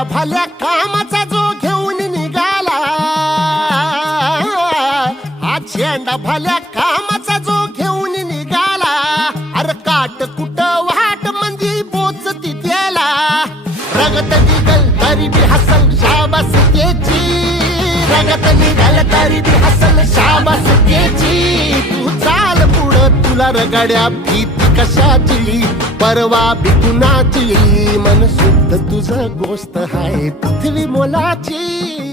चेंडा भाल्या कामाचा जो घेऊन निघाला, हा चेंडा भाल्या कामाचा जो घेऊन निघाला, अरे काट कुट वाट मंदी पोचती त्याला, रगत निघल तरी बी हसल शाबास त्याची, रगत निघल तरी बी हसल शाबास त्याची. तू चाल पुढं तुला रगड्या भीती कशाची, परवा बी कुणाची, मन शुद्ध तुझं गोष्ट हाय पृथ्वी मोलाची.